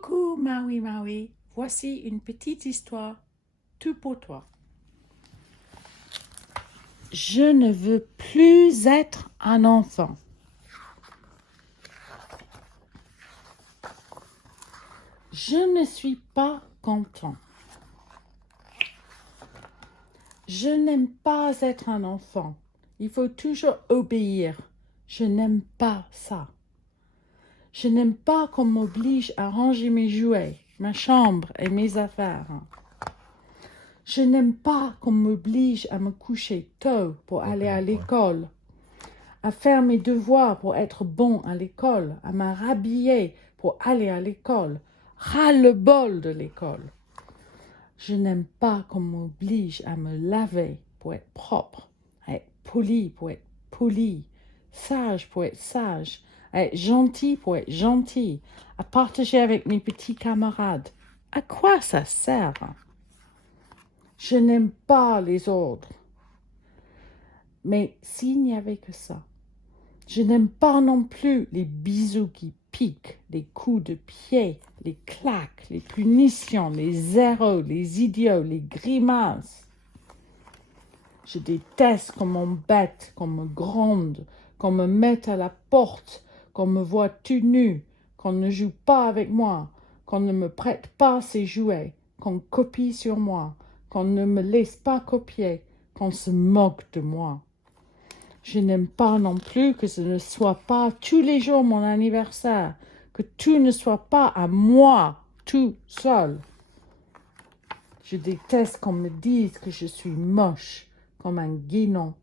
Coucou Maui Maui, voici une petite histoire, tout pour toi. Je ne veux plus être un enfant. Je ne suis pas content. Je n'aime pas être un enfant. Il faut toujours obéir. Je n'aime pas ça. Je n'aime pas qu'on m'oblige à ranger mes jouets, ma chambre et mes affaires. Je n'aime pas qu'on m'oblige à me coucher tôt pour aller à l'école, à faire mes devoirs pour être bon à l'école, à me rhabiller pour aller à l'école. Ras-le-bol de l'école. Je n'aime pas qu'on m'oblige à me laver pour être propre, à être poli pour être poli, sage pour être sage, à être gentil pour être gentil, à partager avec mes petits camarades. À quoi ça sert? Je n'aime pas les ordres. Mais s'il n'y avait que ça, je n'aime pas non plus les bisous qui piquent, les coups de pied, les claques, les punitions, les zéros, les idiots, les grimaces. Je déteste qu'on m'embête, qu'on me gronde, qu'on me mette à la porte, qu'on me voie tout nu, qu'on ne joue pas avec moi, qu'on ne me prête pas ses jouets, qu'on copie sur moi, qu'on ne me laisse pas copier, qu'on se moque de moi. Je n'aime pas non plus que ce ne soit pas tous les jours mon anniversaire, que tout ne soit pas à moi, tout seul. Je déteste qu'on me dise que je suis moche, comme un guinon,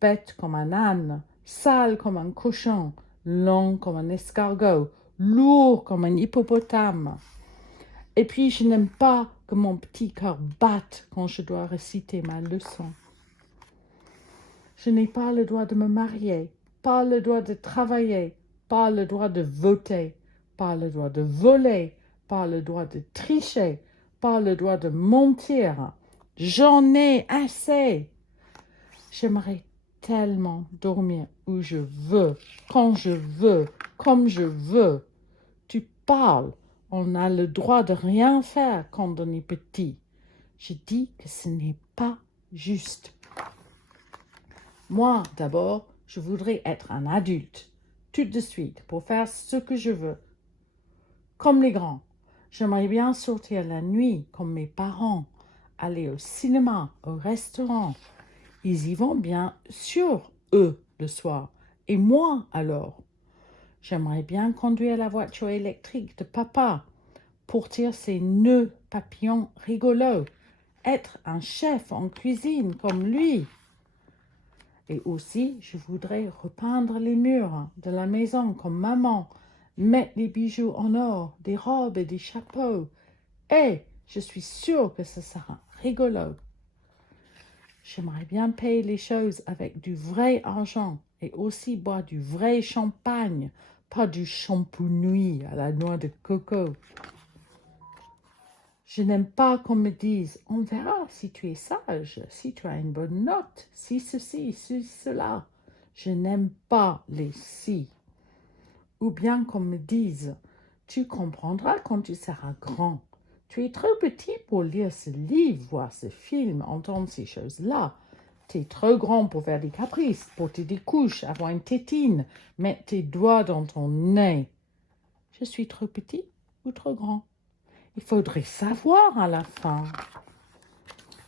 bête comme un âne, sale comme un cochon, long comme un escargot, lourd comme un hippopotame. Et puis je n'aime pas que mon petit cœur batte quand je dois réciter ma leçon. Je n'ai pas le droit de me marier, pas le droit de travailler, pas le droit de voter, pas le droit de voler, pas le droit de tricher, pas le droit de mentir. J'en ai assez. J'aimerais tellement dormir où je veux, quand je veux, comme je veux. Tu parles, on a le droit de rien faire quand on est petit. Je dis que ce n'est pas juste. Moi, d'abord, je voudrais être un adulte, tout de suite, pour faire ce que je veux. Comme les grands, j'aimerais bien sortir la nuit, comme mes parents, aller au cinéma, au restaurant. Ils y vont bien sûr, eux, le soir. Et moi, alors? J'aimerais bien conduire la voiture électrique de papa, porter ses nœuds papillons rigolos, être un chef en cuisine comme lui. Et aussi, je voudrais repeindre les murs de la maison comme maman, mettre des bijoux en or, des robes et des chapeaux. Et je suis sûre que ce sera rigolo. J'aimerais bien payer les choses avec du vrai argent et aussi boire du vrai champagne, pas du shampoo-nuit à la noix de coco. Je n'aime pas qu'on me dise « On verra si tu es sage, si tu as une bonne note, si ceci, si cela. » Je n'aime pas les « si ». Ou bien qu'on me dise « Tu comprendras quand tu seras grand. Tu es trop petit pour lire ce livre, voir ce film, entendre ces choses-là. Tu es trop grand pour faire des caprices, porter des couches, avoir une tétine, mettre tes doigts dans ton nez. Je suis trop petit ou trop grand? Il faudrait savoir à la fin.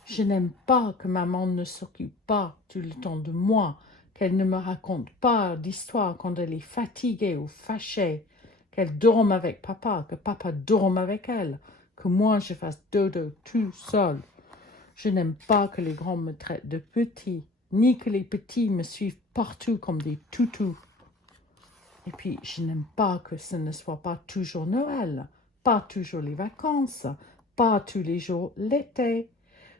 Je n'aime pas que maman ne s'occupe pas tout le temps de moi, qu'elle ne me raconte pas d'histoire quand elle est fatiguée ou fâchée, qu'elle dorme avec papa, que papa dorme avec elle, que moi je fasse dodo tout seul. Je n'aime pas que les grands me traitent de petit, ni que les petits me suivent partout comme des toutous. Et puis, je n'aime pas que ce ne soit pas toujours Noël, pas toujours les vacances, pas tous les jours l'été,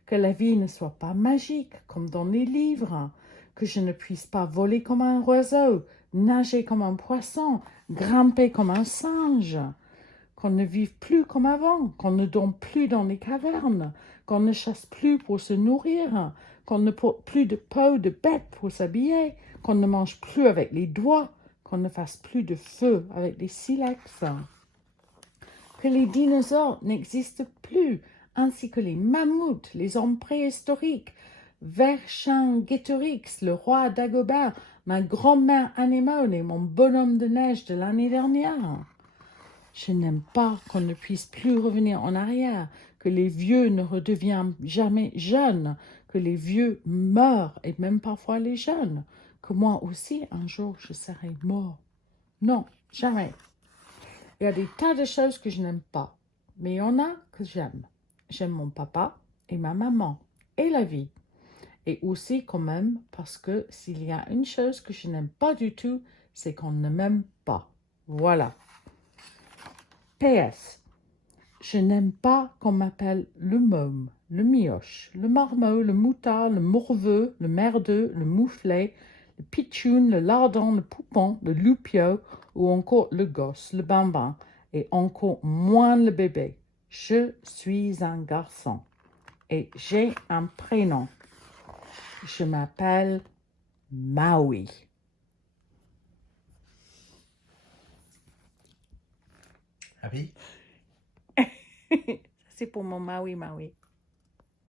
que la vie ne soit pas magique comme dans les livres, que je ne puisse pas voler comme un oiseau, nager comme un poisson, grimper comme un singe, qu'on ne vive plus comme avant, qu'on ne dorme plus dans les cavernes, qu'on ne chasse plus pour se nourrir, qu'on ne porte plus de peau de bête pour s'habiller, qu'on ne mange plus avec les doigts, qu'on ne fasse plus de feu avec les silex, que les dinosaures n'existent plus, ainsi que les mammouths, les hommes préhistoriques, Vercingétorix, le roi Dagobert, ma grand-mère Anémone et mon bonhomme de neige de l'année dernière. Je n'aime pas qu'on ne puisse plus revenir en arrière, que les vieux ne redeviennent jamais jeunes, que les vieux meurent et même parfois les jeunes, que moi aussi un jour je serai mort. Non, jamais. Il y a des tas de choses que je n'aime pas, mais il y en a que j'aime. J'aime mon papa et ma maman et la vie. Et aussi quand même parce que s'il y a une chose que je n'aime pas du tout, c'est qu'on ne m'aime pas. Voilà. PS. Je n'aime pas qu'on m'appelle le môme, le mioche, le marmot, le moutard, le morveux, le merdeux, le mouflet, le pitchoun, le lardon, le poupon, le loupio ou encore le gosse, le bambin et encore moins le bébé. Je suis un garçon et j'ai un prénom. Je m'appelle Maui. Happy? C'est pour mon Maui Maui.